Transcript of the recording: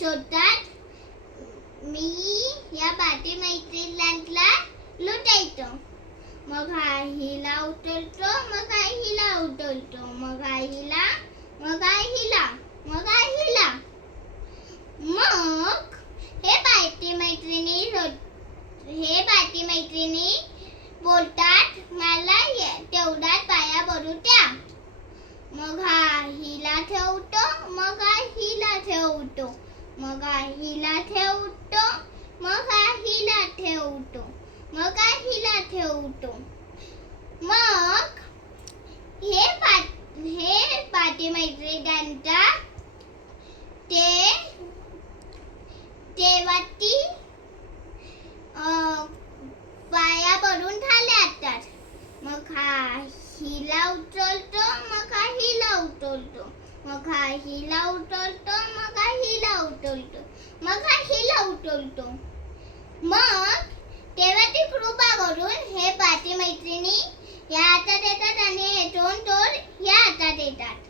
शोधतात. मी या बाटी मैत्रिणीला लुटायचो. मग हा हिला उचलतो, मग हा हिला उचलतो, मग हा हिला, मग हा हिला, मग हा हिला. मग हे बाटी मैत्रिणी बोलतात, मला तेवढ्यात पाया भरू द्या. मग हा हिला ठेवतो, मग हा हिला ठेवतो, मग हा हिला ठेवतो, मग हा हिला ठेवतो, मग हा हिला ठेवतो. मग हे बाटी मैत्रिणींचा तेव्हा ती पाया भरून झाले असतात. मग हा हिला उचलतो, मग हा हिला उचलतो, मग हा हिला उचलतो, मग हा हिला उचलतो, मग हा हिला उचलतो. मग तेव्हा ती कृपा करून हे बाटी मैत्रिणी या हातात येतात आणि हे दोन या हातात येतात.